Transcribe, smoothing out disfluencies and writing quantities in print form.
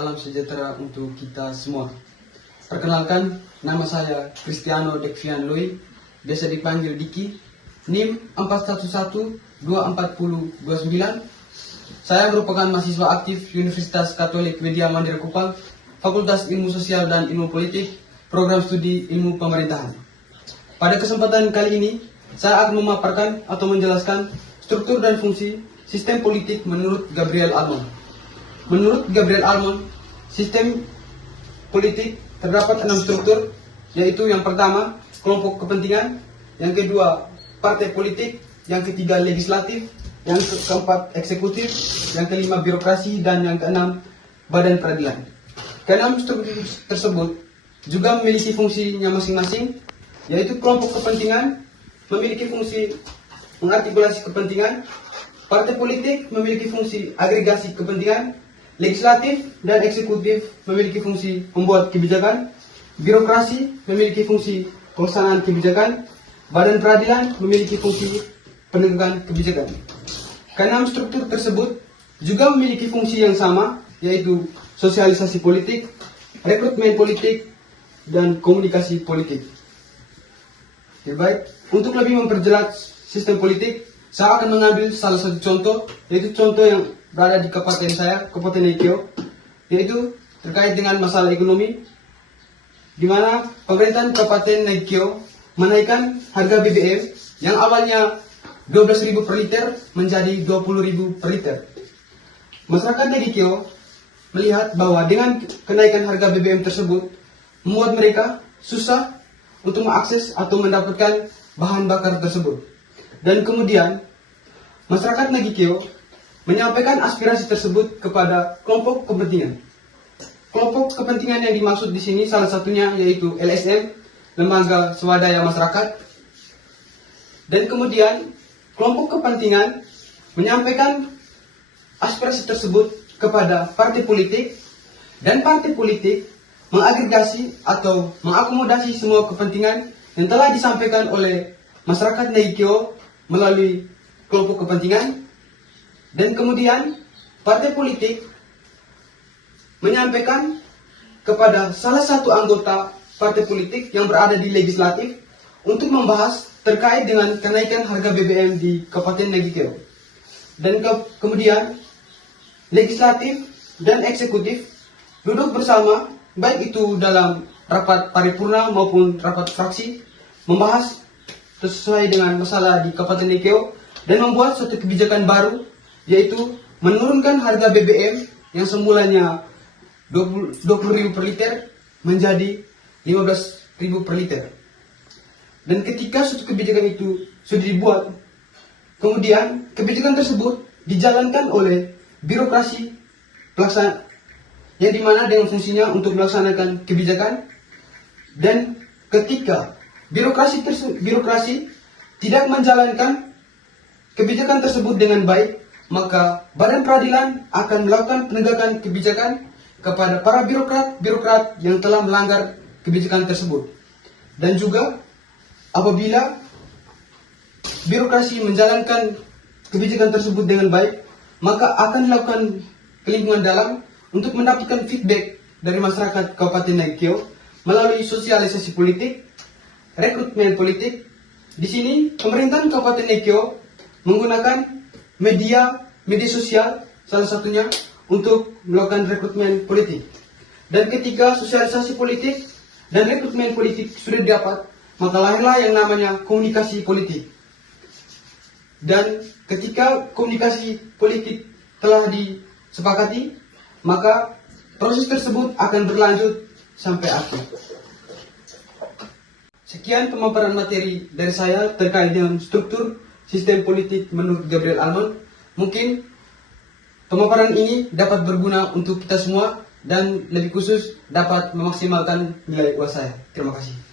salam sejahtera untuk kita semua. Perkenalkan, nama saya Cristiano Dekvian Lui, biasa dipanggil Diki, NIM 41124029. Saya merupakan mahasiswa aktif Universitas Katolik Widya Mandira Kupang, Fakultas Ilmu Sosial dan Ilmu Politik, Program Studi Ilmu Pemerintahan. Pada kesempatan kali ini, saya akan memaparkan atau menjelaskan struktur dan fungsi sistem politik menurut Gabriel Almond. Menurut Gabriel Almond, sistem politik terdapat 6 struktur, yaitu yang pertama, kelompok kepentingan, yang kedua, partai politik, yang ketiga, legislatif, yang keempat, eksekutif, yang kelima, birokrasi, dan yang keenam, badan peradilan. Keenam struktur tersebut juga memiliki fungsinya masing-masing, yaitu kelompok kepentingan memiliki fungsi mengartikulasi kepentingan, partai politik memiliki fungsi agregasi kepentingan, legislatif dan eksekutif memiliki fungsi membuat kebijakan, birokrasi memiliki fungsi pelaksanaan kebijakan, badan peradilan memiliki fungsi penegakan kebijakan. Keenam struktur tersebut juga memiliki fungsi yang sama, yaitu sosialisasi politik, rekrutmen politik, dan komunikasi politik. Baik, untuk lebih memperjelas sistem politik, saya akan mengambil salah satu contoh, yaitu contoh yang berada di kabupaten saya, Kabupaten Naikio, yaitu terkait dengan masalah ekonomi, di mana pemerintahan Kabupaten Naikio menaikkan harga BBM yang awalnya 12.000 per liter menjadi 20.000 per liter. Masyarakat Naikio melihat bahwa dengan kenaikan harga BBM tersebut membuat mereka susah untuk mengakses atau mendapatkan bahan bakar tersebut. Dan kemudian masyarakat Naikio menyampaikan aspirasi tersebut kepada kelompok kepentingan. Kelompok kepentingan yang dimaksud di sini salah satunya yaitu LSM, Lembaga Swadaya Masyarakat. Dan kemudian kelompok kepentingan menyampaikan aspirasi tersebut kepada partai politik, dan partai politik mengagregasi atau mengakomodasi semua kepentingan yang telah disampaikan oleh masyarakat Naikio melalui kelompok kepentingan. Dan kemudian partai politik menyampaikan kepada salah satu anggota partai politik yang berada di legislatif untuk membahas terkait dengan kenaikan harga BBM di Kabupaten Naikio. Dan kemudian legislatif dan eksekutif duduk bersama, baik itu dalam rapat paripurna maupun rapat fraksi, membahas sesuai dengan masalah di Kabupaten Naikio dan membuat suatu kebijakan baru, yaitu menurunkan harga BBM yang semulanya 20.000 per liter menjadi 15.000 per liter. Dan ketika suatu kebijakan itu sudah dibuat, kemudian kebijakan tersebut dijalankan oleh birokrasi pelaksana, yang dimana dengan fungsinya untuk melaksanakan kebijakan. Dan ketika birokrasi tidak menjalankan kebijakan tersebut dengan baik, maka badan peradilan akan melakukan penegakan kebijakan kepada para birokrat yang telah melanggar kebijakan tersebut. Dan juga apabila birokrasi menjalankan kebijakan tersebut dengan baik, maka akan dilakukan kelingkungan dalam untuk mendapatkan feedback dari masyarakat Kabupaten Naikio melalui sosialisasi politik, rekrutmen politik. Di sini pemerintahan Kabupaten Naikio menggunakan media sosial salah satunya untuk melakukan rekrutmen politik. Dan ketika sosialisasi politik dan rekrutmen politik sudah didapat, maka lahirlah yang namanya komunikasi politik. Dan ketika komunikasi politik telah disepakati, maka proses tersebut akan berlanjut sampai akhir. Sekian pemaparan materi dari saya terkait dengan struktur sistem politik menurut Gabriel Almond. Mungkin pemaparan ini dapat berguna untuk kita semua dan lebih khusus dapat memaksimalkan nilai UAS saya. Terima kasih.